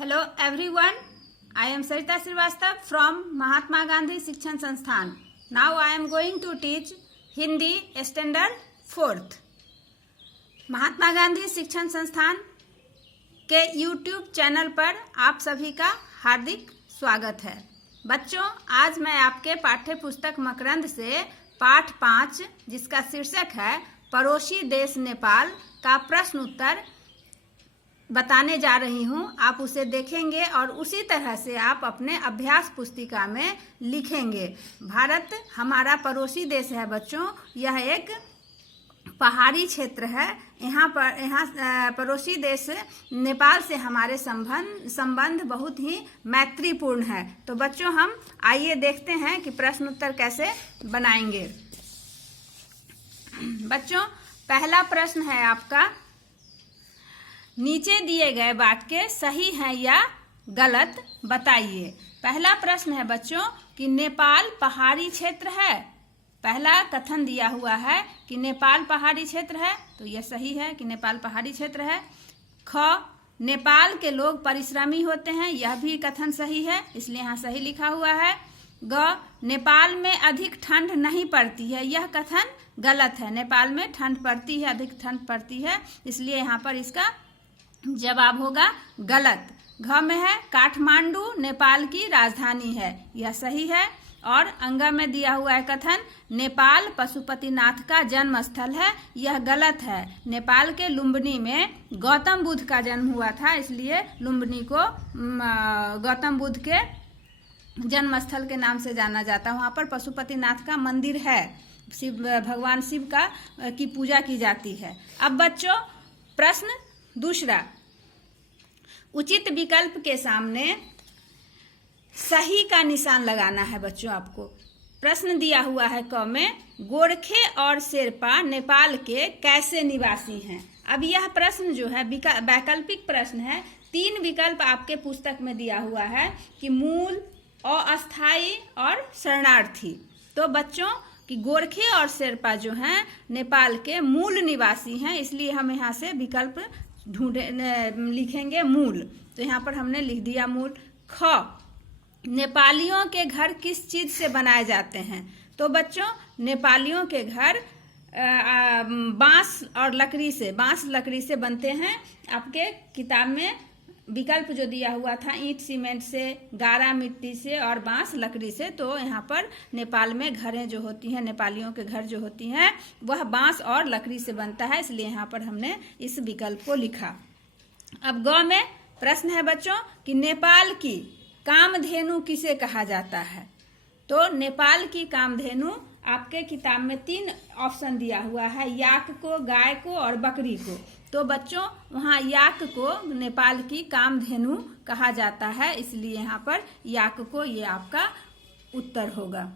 Hello everyone, I am Sarita Srivastava from Mahatma Gandhi Shikshan Sansthan. Now I am going to teach Hindi Standard 4th. Mahatma Gandhi शिक्षण संस्थान के YouTube channel पर आप सभी का हार्दिक स्वागत है। बच्चों, आज मैं आपके पाठ्य पुस्तक मकरंद से पाठ 5 जिसका शीर्षक है पड़ोसी देश नेपाल का प्रश्न उत्तर बताने जा रही हूँ। आप उसे देखेंगे और उसी तरह से आप अपने अभ्यास पुस्तिका में लिखेंगे। भारत हमारा पड़ोसी देश है बच्चों। यह एक पहाड़ी क्षेत्र है। यहाँ पड़ोसी देश नेपाल से हमारे संबंध बहुत ही मैत्रीपूर्ण है। तो बच्चों, हम आइए देखते हैं कि प्रश्न उत्तर कैसे बनाएंगे। बच्चों, पहला प्रश्न है आपका, नीचे दिए गए वाक्य सही है या गलत बताइए। पहला प्रश्न है बच्चों कि नेपाल पहाड़ी क्षेत्र है। पहला कथन दिया हुआ है कि नेपाल पहाड़ी क्षेत्र है, तो यह सही है कि नेपाल पहाड़ी क्षेत्र है। ख, नेपाल के लोग परिश्रमी होते हैं, यह भी कथन सही है, इसलिए यहाँ सही लिखा हुआ है। ग, नेपाल में अधिक ठंड नहीं पड़ती है, यह कथन गलत है। नेपाल में ठंड पड़ती है, अधिक ठंड पड़ती है, इसलिए यहाँ पर इसका जवाब होगा गलत। घ में है काठमांडू नेपाल की राजधानी है, यह सही है। और अंग में दिया हुआ है कथन नेपाल पशुपतिनाथ का जन्म स्थल है, यह गलत है। नेपाल के लुम्बिनी में गौतम बुद्ध का जन्म हुआ था, इसलिए लुम्बिनी को गौतम बुद्ध के जन्म स्थल के नाम से जाना जाता है। वहाँ पर पशुपतिनाथ का मंदिर है, भगवान शिव की पूजा की जाती है। अब बच्चों, प्रश्न दूसरा, उचित विकल्प के सामने सही का निशान लगाना है बच्चों आपको। प्रश्न दिया हुआ है क में, गोरखे और शेरपा नेपाल के कैसे निवासी हैं। अब यह प्रश्न जो है वैकल्पिक प्रश्न है। 3 विकल्प आपके पुस्तक में दिया हुआ है कि मूल, अस्थायी और शरणार्थी। तो बच्चों कि गोरखे और शेरपा जो हैं नेपाल के मूल निवासी हैं, इसलिए हम यहाँ से विकल्प लिखेंगे मूल। तो यहाँ पर हमने लिख दिया मूल। ख, नेपालियों के घर किस चीज से बनाए जाते हैं। तो बच्चों, नेपालियों के घर बांस लकड़ी से बनते हैं। आपके किताब में विकल्प जो दिया हुआ था ईंट सीमेंट से, गारा मिट्टी से और बांस लकड़ी से, तो यहाँ पर नेपाल में घरें जो होती हैं, नेपालियों के घर जो होती हैं, वह बांस और लकड़ी से बनता है, इसलिए यहाँ पर हमने इस विकल्प को लिखा। अब ग में प्रश्न है बच्चों कि नेपाल की कामधेनु किसे कहा जाता है। तो नेपाल की कामधेनु आपके किताब में 3 ऑप्शन दिया हुआ है, याक को, गाय को और बकरी को। तो बच्चों, वहाँ याक को नेपाल की कामधेनु कहा जाता है, इसलिए यहाँ पर याक को ये आपका उत्तर होगा।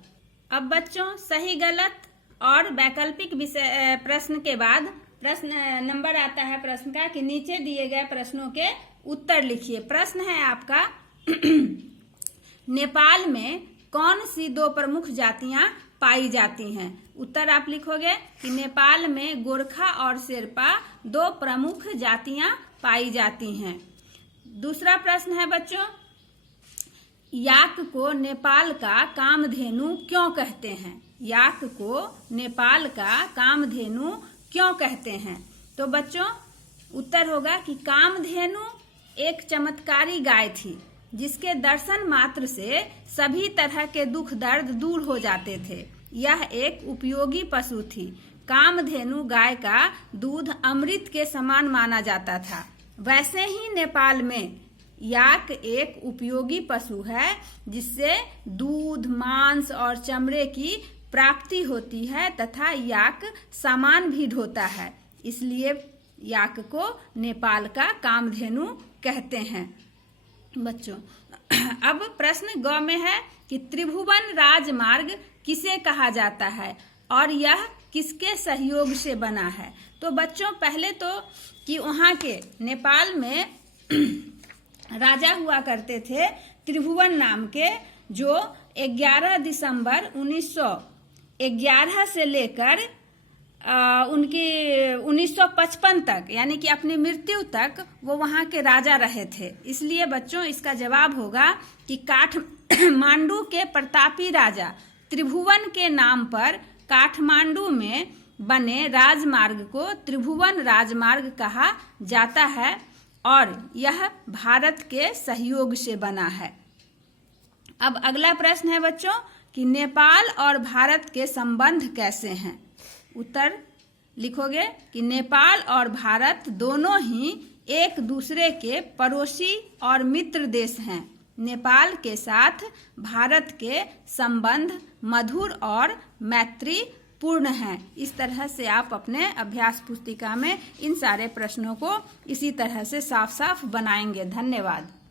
अब बच्चों, सही गलत और वैकल्पिक प्रश्न के बाद प्रश्न नंबर आता है प्रश्न का कि नीचे दिए गए प्रश्नों के उत्तर लिखिए। प्रश्न है आपका नेपाल में कौन सी 2 प्रमुख जातियां पाई जाती हैं। उत्तर आप लिखोगे कि नेपाल में गोरखा और शेरपा 2 प्रमुख जातियां पाई जाती हैं। दूसरा प्रश्न है बच्चों, याक को नेपाल का कामधेनु क्यों कहते हैं। याक को नेपाल का कामधेनु क्यों कहते हैं। तो बच्चों, उत्तर होगा कि कामधेनु एक चमत्कारी गाय थी जिसके दर्शन मात्र से सभी तरह के दुख दर्द दूर हो जाते थे। यह एक उपयोगी पशु थी। कामधेनु गाय का दूध अमृत के समान माना जाता था। वैसे ही नेपाल में याक एक उपयोगी पशु है जिससे दूध, मांस और चमड़े की प्राप्ति होती है तथा याक सामान भी ढोता है, इसलिए याक को नेपाल का कामधेनु कहते हैं। बच्चों, अब प्रश्न ग में है कि त्रिभुवन राजमार्ग किसे कहा जाता है और यह किसके सहयोग से बना है। तो बच्चों, पहले तो कि वहाँ के नेपाल में राजा हुआ करते थे त्रिभुवन नाम के, जो 11 दिसंबर 1911 से लेकर उनकी 1955 तक यानी कि अपनी मृत्यु तक वो वहाँ के राजा रहे थे। इसलिए बच्चों इसका जवाब होगा कि काठमांडू के प्रतापी राजा त्रिभुवन के नाम पर काठमांडू में बने राजमार्ग को त्रिभुवन राजमार्ग कहा जाता है और यह भारत के सहयोग से बना है। अब अगला प्रश्न है बच्चों कि नेपाल और भारत के संबंध कैसे हैं। उत्तर लिखोगे कि नेपाल और भारत दोनों ही एक दूसरे के पड़ोसी और मित्र देश हैं। नेपाल के साथ भारत के संबंध मधुर और मैत्रीपूर्ण हैं। इस तरह से आप अपने अभ्यास पुस्तिका में इन सारे प्रश्नों को इसी तरह से साफ साफ बनाएंगे। धन्यवाद।